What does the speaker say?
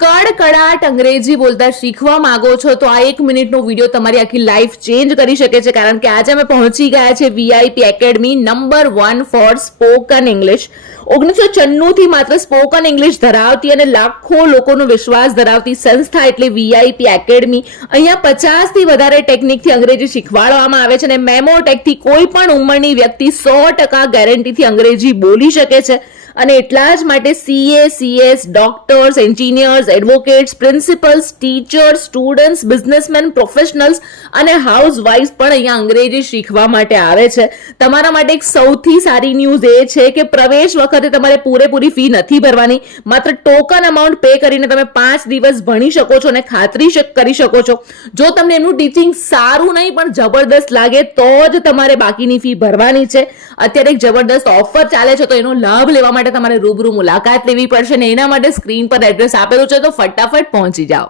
કડકડાટ અંગ્રેજી બોલતા શીખવા માંગો છો તો આ 1 મિનિટનો વિડીયો તમારી આખી લાઈફ ચેન્જ કરી શકે છે, કારણ કે આજે અમે પહોંચી ગયા છે VIP academy number 1 for spoken English. 1994 થી માત્ર સ્પોકન ઇંગ્લિશ ધરાવતી અને લાખો લોકોનો વિશ્વાસ ધરાવતી સંસ્થા એટલે VIP એકેડમી. અહીંયા 50 થી વધારે ટેકનિકથી અંગ્રેજી શીખવાડવામાં આવે છે અને મેમો ટેકથી કોઈ પણ ઉંમરની વ્યક્તિ 100% ગેરંટીથી અંગ્રેજી બોલી શકે છે. અને એટલા જ માટે CA, CS, doctors, engineers, advocates, principles, teachers, students, businessman, professionals અને હાઉસવાઇફ્સ પણ અહીંયા અંગ્રેજી શીખવા માટે આવે છે. તમારા માટે એક સૌથી સારી ન્યૂઝ એ છે કે પ્રવેશ વખતે તમારે પૂરેપૂરી ફી નથી ભરવાની. માત્ર ટોકન અમાઉન્ટ પે કરીને તમે 5 દિવસ ભણી શકો છો અને ખાતરી કરી શકો છો. જો તમને એમનું ટીચિંગ સારું નહીં પણ જબરદસ્ત લાગે તો જ તમારે બાકીની ફી ભરવાની છે. અત્યારે એક જબરદસ્ત ઓફર ચાલે છે, તો એનો લાભ લેવા માટે તમારે રૂબરૂ મુલાકાત લેવી પડશે ને એના માટે સ્ક્રીન પર એડ્રેસ આપેલું છે, તો ફટાફટ પહોંચી જાઓ.